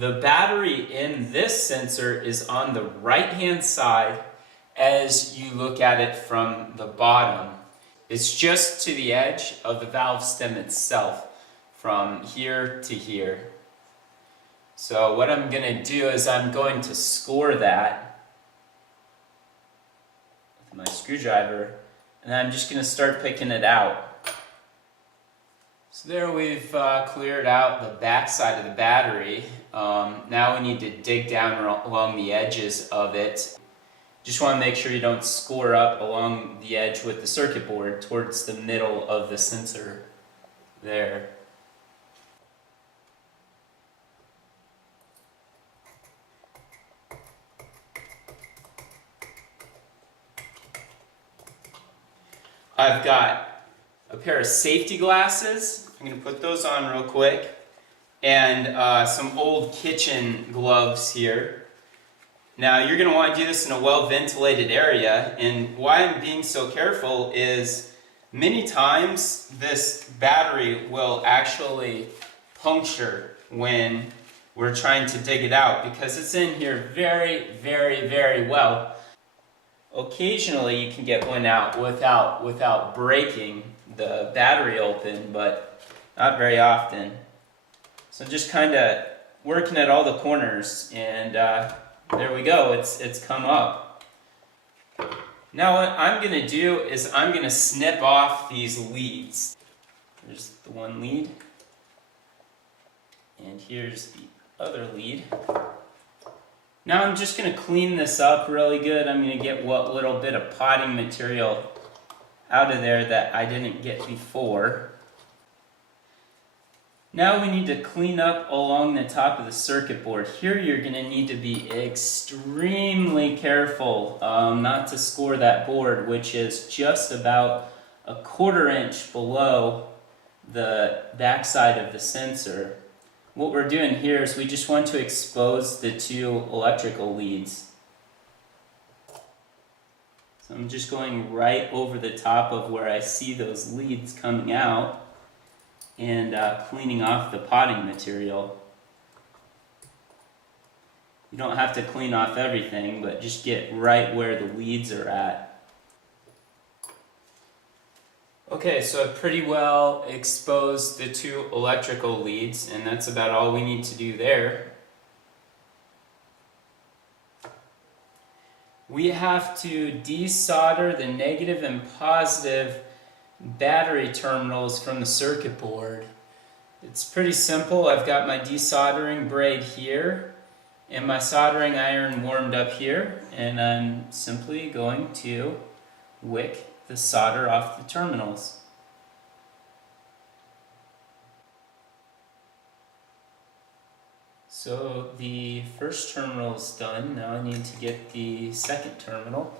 The battery in this sensor is on the right-hand side as you look at it from the bottom. It's just to the edge of the valve stem itself, from here to here. So what I'm going to do is I'm going to score that with my screwdriver, and I'm just going to start picking it out. So there we've cleared out the back side of the battery. Now we need to dig down along the edges of it. Just want to make sure you don't score up along the edge with the circuit board towards the middle of the sensor there. I've got a pair of safety glasses. I'm going to put those on real quick. And some old kitchen gloves here. Now you're going to want to do this in a well-ventilated area, and why I'm being so careful is many times this battery will actually puncture when we're trying to dig it out because it's in here very, very, very well. Occasionally you can get one out without breaking the battery open, but not very often. So just kind of working at all the corners, and there we go, it's come up. Now what I'm going to do is I'm going to snip off these leads. Here's the one lead, and here's the other lead. Now I'm just going to clean this up really good. I'm going to get what little bit of potting material out of there that I didn't get before. Now we need to clean up along the top of the circuit board. Here you're going to need to be extremely careful not to score that board, which is just about a 1/4 inch below the backside of the sensor. What we're doing here is we just want to expose the two electrical leads. So I'm just going right over the top of where I see those leads coming out and cleaning off the potting material. You don't have to clean off everything, but just get right where the leads are at. Okay, so I've pretty well exposed the two electrical leads, and that's about all we need to do there. We have to desolder the negative and positive battery terminals from the circuit board. It's pretty simple. I've got my desoldering braid here and my soldering iron warmed up here, and I'm simply going to wick the solder off the terminals. So the first terminal is done. Now I need to get the second terminal.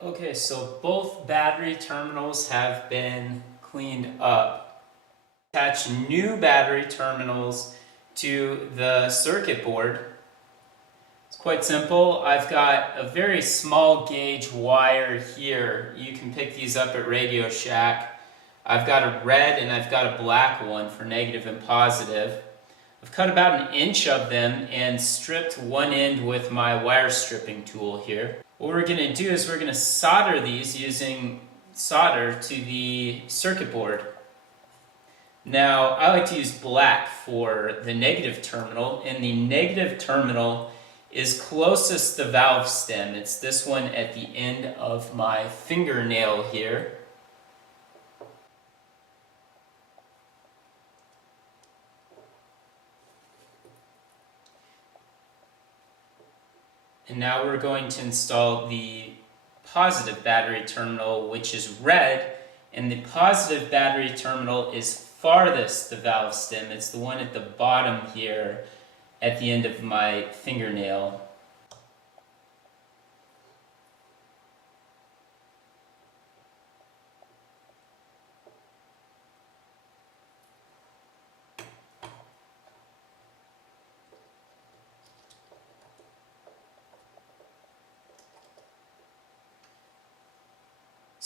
Okay, so both battery terminals have been cleaned up. Attach new battery terminals to the circuit board. It's quite simple. I've got a very small gauge wire here. You can pick these up at Radio Shack. I've got a red and I've got a black one for negative and positive. I've cut about 1 inch of them and stripped one end with my wire stripping tool here. What we're going to do is we're going to solder these using solder to the circuit board. Now, I like to use black for the negative terminal, and the negative terminal is closest to the valve stem. It's this one at the end of my fingernail here. And now we're going to install the positive battery terminal, which is red, and the positive battery terminal is farthest the valve stem. It's the one at the bottom here at the end of my fingernail.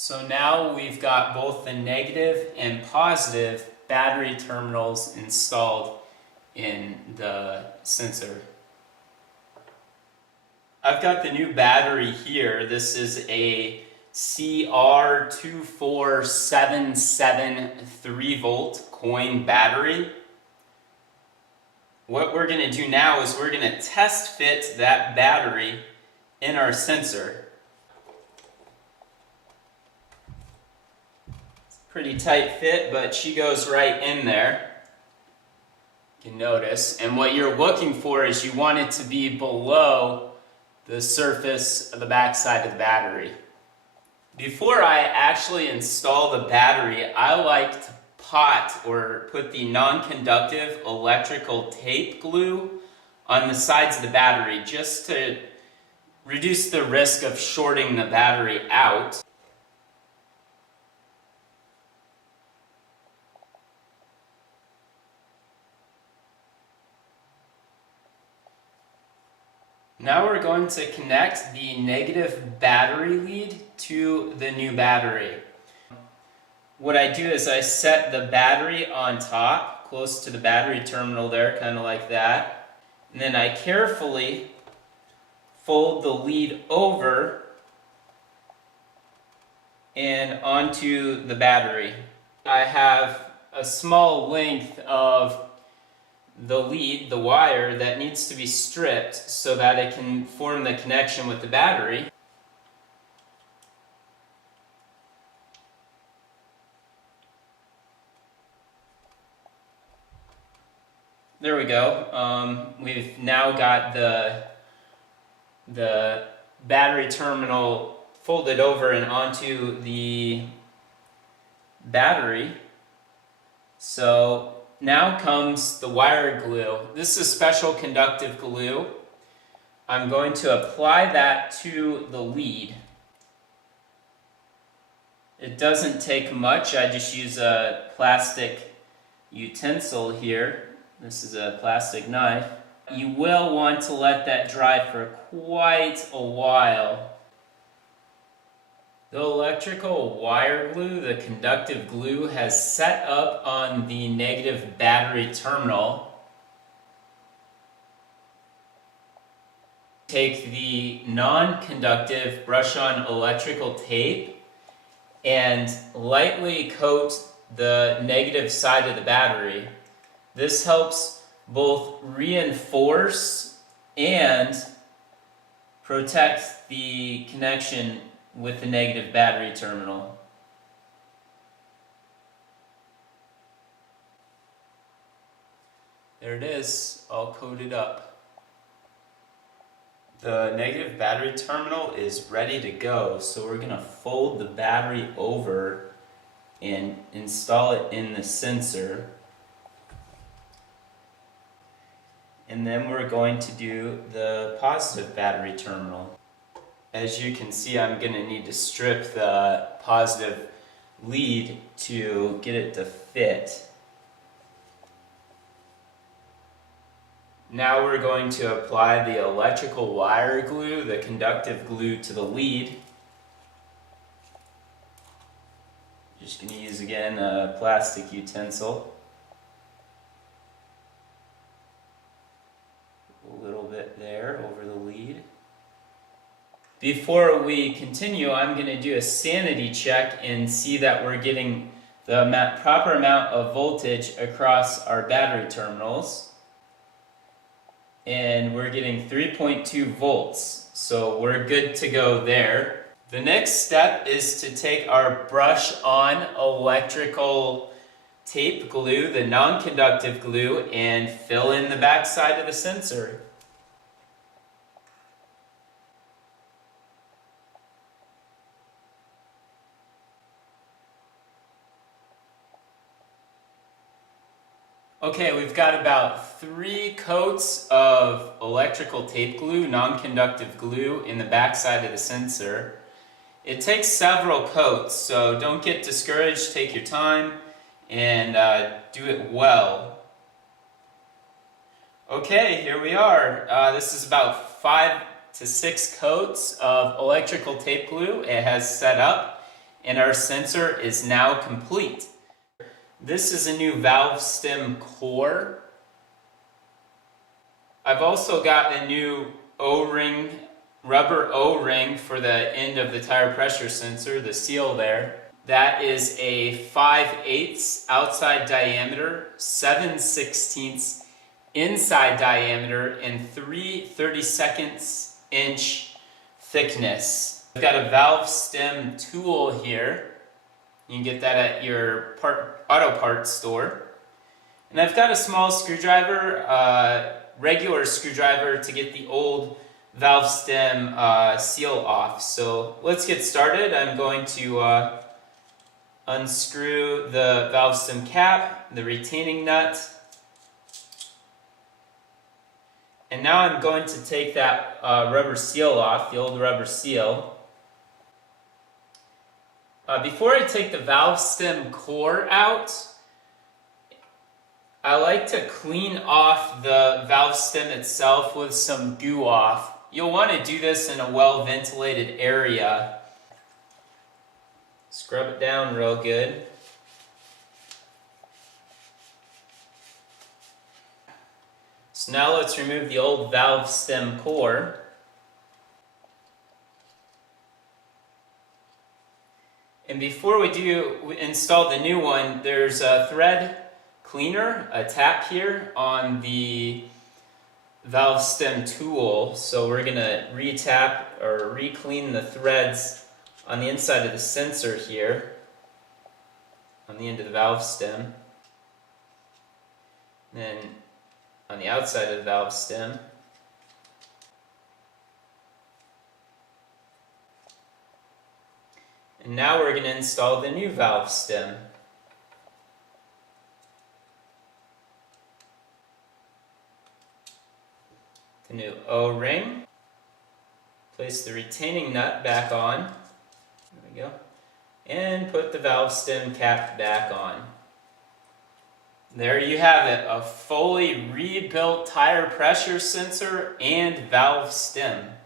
So now we've got both the negative and positive battery terminals installed in the sensor. I've got the new battery here. This is a CR24773 3-volt coin battery. What we're going to do now is we're going to test fit that battery in our sensor. It's a pretty tight fit, but she goes right in there. You can notice. And what you're looking for is you want it to be below the surface of the backside of the battery. Before I actually install the battery, I like to pot or put the non-conductive electrical tape glue on the sides of the battery just to reduce the risk of shorting the battery out. Now we're going to connect the negative battery lead to the new battery. What I do is I set the battery on top, close to the battery terminal there, kind of like that. And then I carefully fold the lead over and onto the battery. I have a small length of the lead, the wire, that needs to be stripped so that it can form the connection with the battery. There we go. We've now got the battery terminal folded over and onto the battery. So now comes the wire glue. This is special conductive glue. I'm going to apply that to the lead. It doesn't take much. I just use a plastic utensil here. This is a plastic knife. You will want to let that dry for quite a while. The electrical wire glue, the conductive glue, has set up on the negative battery terminal. Take the non-conductive brush-on electrical tape and lightly coat the negative side of the battery. This helps both reinforce and protect the connection with the negative battery terminal. There it is, all coated up. The negative battery terminal is ready to go, so we're going to fold the battery over and install it in the sensor. And then we're going to do the positive battery terminal. As you can see, I'm going to need to strip the positive lead to get it to fit. Now we're going to apply the electrical wire glue, the conductive glue, to the lead. Just going to use again a plastic utensil. A little bit there over the lead. Before we continue, I'm going to do a sanity check and see that we're getting the proper amount of voltage across our battery terminals. And we're getting 3.2 volts, so we're good to go there. The next step is to take our brush-on electrical tape glue, the non-conductive glue, and fill in the backside of the sensor. Okay, we've got about 3 coats of electrical tape glue, non-conductive glue, in the backside of the sensor. It takes several coats, so don't get discouraged, take your time, and do it well. Okay, here we are. This is about 5 to 6 coats of electrical tape glue. It has set up, and our sensor is now complete. This is a new valve stem core. I've also got a new O-ring, rubber O-ring for the end of the tire pressure sensor, the seal there. That is a 5/8 outside diameter, 7/16 inside diameter, and 3/32 inch thickness. I've got a valve stem tool here. You can get that at your auto parts store. And I've got a small screwdriver, regular screwdriver, to get the old valve stem seal off. So let's get started. I'm going to unscrew the valve stem cap, the retaining nut, and now I'm going to take that rubber seal off, the old rubber seal. Before I take the valve stem core out, I like to clean off the valve stem itself with some Goo Off. You'll want to do this in a well-ventilated area. Scrub it down real good. So now let's remove the old valve stem core. And before we do install the new one, there's a thread cleaner, a tap here on the valve stem tool. So we're going to re-tap or re-clean the threads on the inside of the sensor here, on the end of the valve stem. Then on the outside of the valve stem. And now we're going to install the new valve stem. The new O-ring. Place the retaining nut back on. There we go. And put the valve stem cap back on. There you have it, a fully rebuilt tire pressure sensor and valve stem.